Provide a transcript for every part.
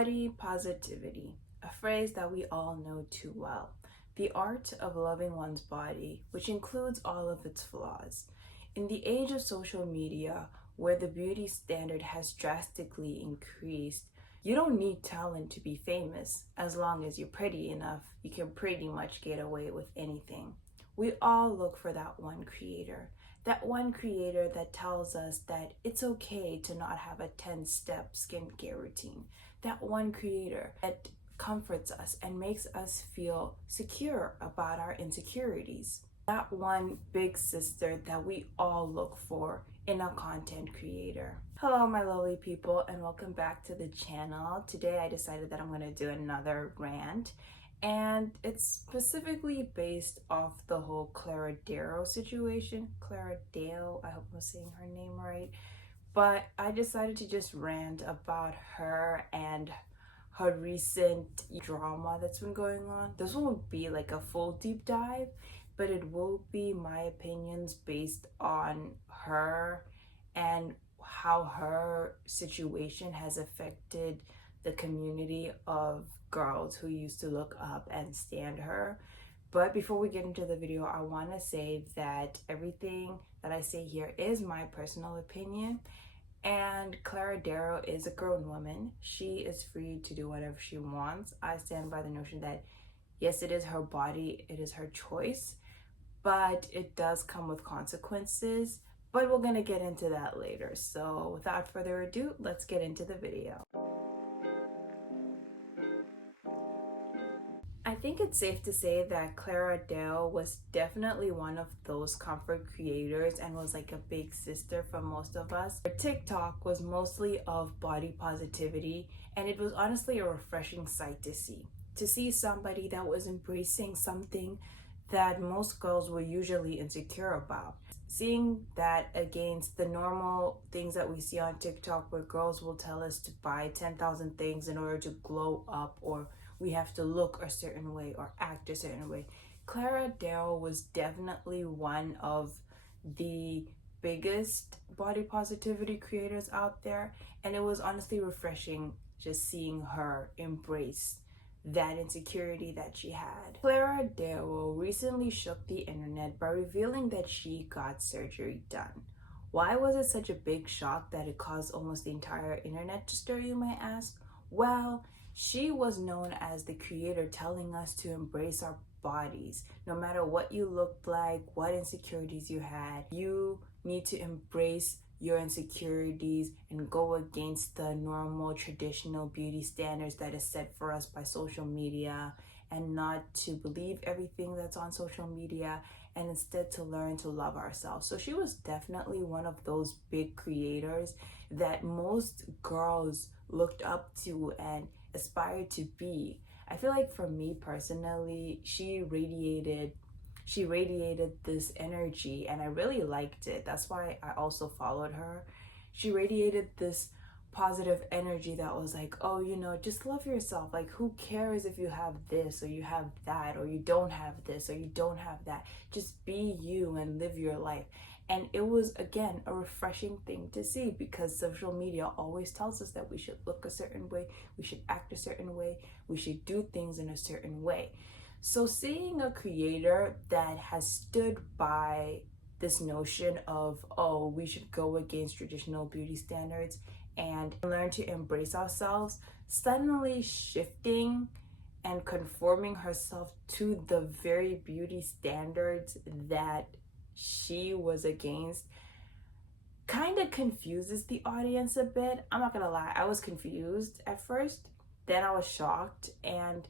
Body positivity, a phrase that we all know too well. The art of loving one's body, which includes all of its flaws. In the age of social media, where the beauty standard has drastically increased, you don't need talent to be famous. As long as you're pretty enough, you can pretty much get away with anything. We all look for that one creator that tells us that it's okay to not have a 10-step skincare routine. That one creator that comforts us and makes us feel secure about our insecurities. That one big sister that we all look for in a content creator. Hello, my lovely people, and welcome back to the channel. Today I decided that I'm going to do another rant, and it's specifically based off the whole Clara Dao situation. Clara Dao, I hope I'm saying her name right. But I decided to just rant about her and her recent drama that's been going on. This won't be like a full deep dive, but it will be my opinions based on her and how her situation has affected the community of girls who used to look up and stand her. But before we get into the video, I want to say that everything that I say here is my personal opinion, and Clara Dao is a grown woman. She is free to do whatever she wants. I stand by the notion that yes, it is her body, it is her choice, but it does come with consequences. But we're gonna get into that later. So without further ado, let's get into the video. I think it's safe to say that Clara Dao was definitely one of those comfort creators and was like a big sister for most of us. Her TikTok was mostly of body positivity, and it was honestly a refreshing sight to see. To see somebody that was embracing something that most girls were usually insecure about. Seeing that against the normal things that we see on TikTok, where girls will tell us to buy 10,000 things in order to glow up, or we have to look a certain way or act a certain way. Clara Dao was definitely one of the biggest body positivity creators out there, and it was honestly refreshing just seeing her embrace that insecurity that she had. Clara Dao recently shook the internet by revealing that she got surgery done. Why was it such a big shock that it caused almost the entire internet to stir, you might ask? Well, she was known as the creator telling us to embrace our bodies. No matter what you looked like, what insecurities you had, you need to embrace your insecurities and go against the normal traditional beauty standards that is set for us by social media, and not to believe everything that's on social media, and instead to learn to love ourselves. So she was definitely one of those big creators that most girls looked up to and aspired to be. I feel like for me personally, she radiated this energy, and I really liked it. That's why I also followed her. She radiated this positive energy that was like, oh, you know, just love yourself. Like, who cares if you have this or you have that, or you don't have this or you don't have that? Just be you and live your life. And it was, again, a refreshing thing to see, because social media always tells us that we should look a certain way, we should act a certain way, we should do things in a certain way. So seeing a creator that has stood by this notion of, oh, we should go against traditional beauty standards and learn to embrace ourselves, suddenly shifting and conforming herself to the very beauty standards that she was against, kind of confuses the audience a bit. I'm not gonna lie, I was confused at first, then I was shocked, and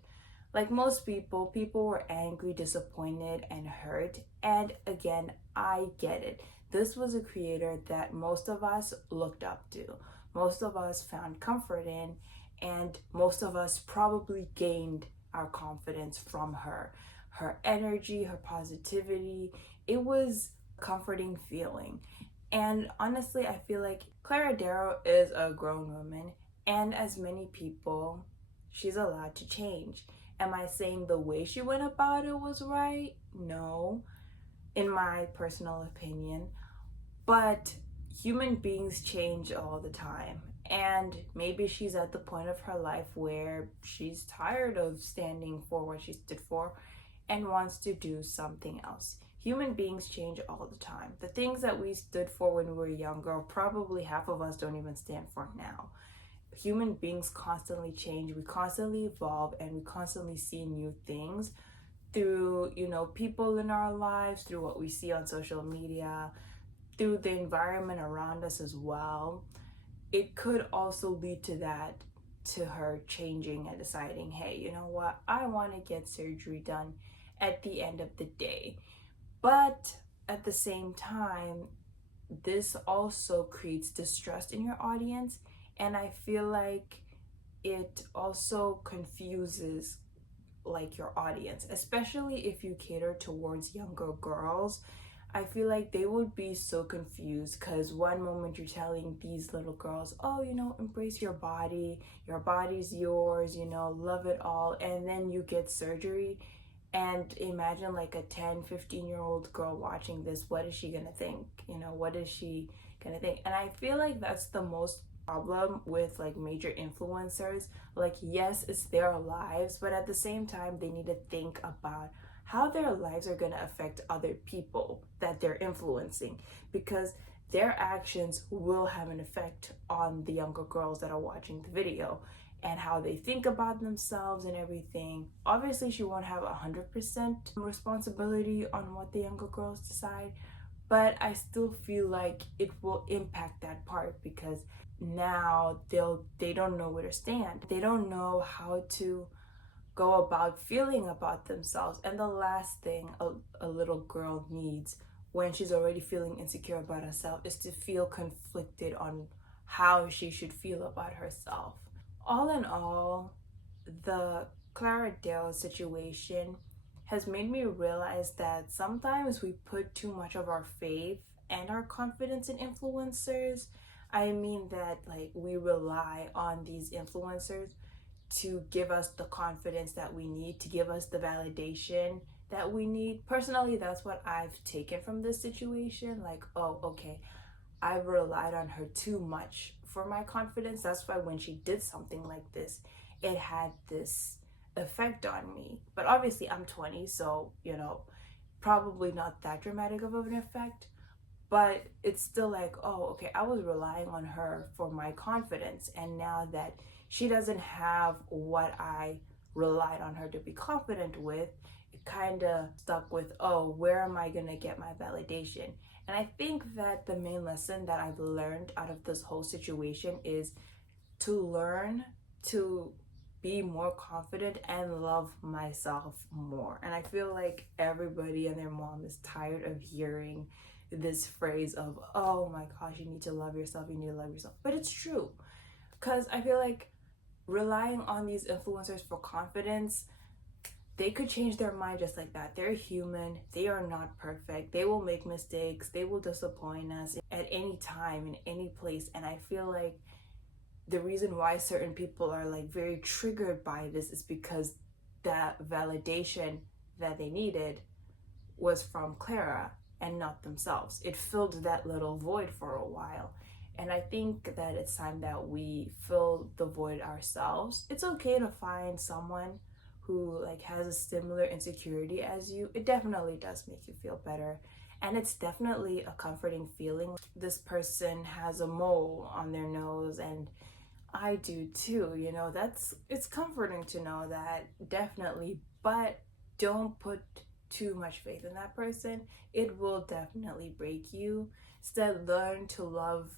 like most people were angry, disappointed, and hurt. And again, I get it. This was a creator that most of us looked up to, most of us found comfort in, and most of us probably gained our confidence from her. Her energy, her positivity, it was a comforting feeling. And honestly, I feel like Clara Dao is a grown woman, and as many people, she's allowed to change. Am I saying the way she went about it was right? No, in my personal opinion. But human beings change all the time. And maybe she's at the point of her life where she's tired of standing for what she stood for and wants to do something else. Human beings change all the time. The things that we stood for when we were younger, probably half of us don't even stand for now. Human beings constantly change, we constantly evolve, and we constantly see new things through, people in our lives, through what we see on social media, through the environment around us as well. It could also lead to that, to her changing and deciding, hey, you know what, I want to get surgery done at the end of the day. But at the same time, this also creates distrust in your audience, and I feel like it also confuses like your audience, especially if you cater towards younger girls. I feel like they would be so confused because one moment you're telling these little girls, oh, embrace your body's yours, love it all, and then you get surgery. And imagine like a 10-15-year-old girl watching this, what is she gonna think? What is she gonna think? And I feel like that's the most problem with like major influencers. Like, yes, it's their lives, but at the same time they need to think about how their lives are going to affect other people that they're influencing, because their actions will have an effect on the younger girls that are watching the video and how they think about themselves and everything. Obviously she won't have 100% responsibility on what the younger girls decide, but I still feel like it will impact that part, because now they don't know where to stand. They don't know how to go about feeling about themselves. And the last thing a little girl needs when she's already feeling insecure about herself is to feel conflicted on how she should feel about herself. All in all, the Clara Dao situation has made me realize that sometimes we put too much of our faith and our confidence in influencers. I mean that like we rely on these influencers to give us the confidence that we need, to give us the validation that we need. Personally, that's what I've taken from this situation. Like, oh, okay, I've relied on her too much for my confidence. That's why when she did something like this, it had this effect on me. But obviously I'm 20, so probably not that dramatic of an effect, but it's still like, oh, okay, I was relying on her for my confidence, and now that she doesn't have what I relied on her to be confident with, it kind of stuck with, oh, where am I gonna get my validation? And I think that the main lesson that I've learned out of this whole situation is to learn to be more confident and love myself more. And I feel like everybody and their mom is tired of hearing this phrase of, oh my gosh, you need to love yourself, you need to love yourself. But it's true, because I feel like relying on these influencers for confidence, they could change their mind just like that. They're human, they are not perfect, they will make mistakes, they will disappoint us at any time, in any place. And I feel like the reason why certain people are like very triggered by this is because that validation that they needed was from Clara and not themselves. It filled that little void for a while. And I think that it's time that we fill the void ourselves. It's okay to find someone who like has a similar insecurity as you. It definitely does make you feel better. And it's definitely a comforting feeling. This person has a mole on their nose and I do too, it's comforting to know that, definitely. But don't put too much faith in that person. It will definitely break you. Instead, learn to love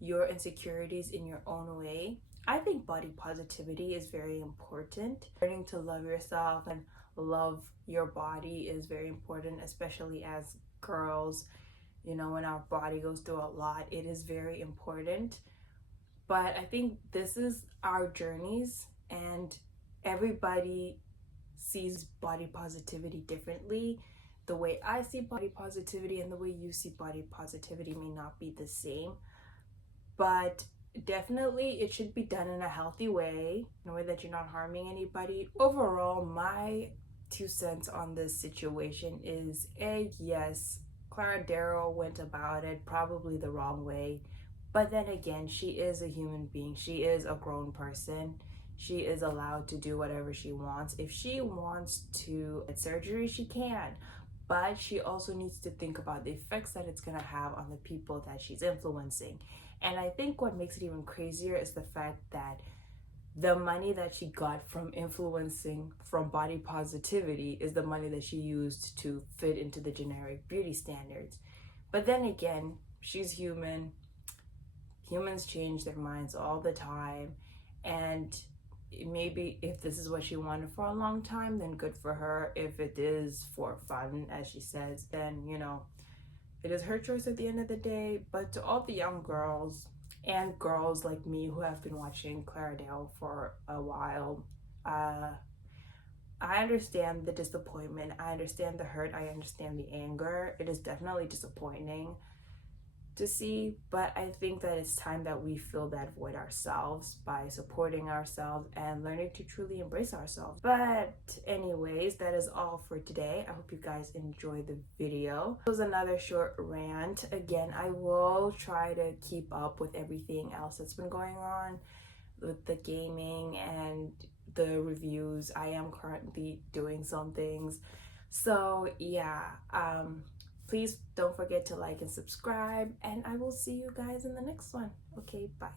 your insecurities in your own way. I think body positivity is very important. Learning to love yourself and love your body is very important, especially as girls. When our body goes through a lot, it is very important. But I think this is our journeys, and everybody sees body positivity differently. The way I see body positivity and the way you see body positivity may not be the same, but definitely it should be done in a healthy way, in a way that you're not harming anybody. Overall, my 2 cents on this situation is yes, Clara Dao went about it probably the wrong way, But then again, she is a human being. She is a grown person. She is allowed to do whatever she wants. If she wants to get surgery, she can. But she also needs to think about the effects that it's going to have on the people that she's influencing. And I think what makes it even crazier is the fact that the money that she got from influencing from body positivity is the money that she used to fit into the generic beauty standards. But then again, she's human. Humans change their minds all the time. And maybe if this is what she wanted for a long time, then good for her. If it is for fun, as she says, then, you know, it is her choice at the end of the day. But to all the young girls and girls like me who have been watching Clara Dao for a while, I understand the disappointment. I understand the hurt. I understand the anger. It is definitely disappointing to see, but I think that it's time that we fill that void ourselves by supporting ourselves and learning to truly embrace ourselves. But anyways, that is all for today. I hope you guys enjoyed the video. It was another short rant. Again, I will try to keep up with everything else that's been going on with the gaming and the reviews. I am currently doing some things. So yeah, please don't forget to like and subscribe, and I will see you guys in the next one. Okay, bye.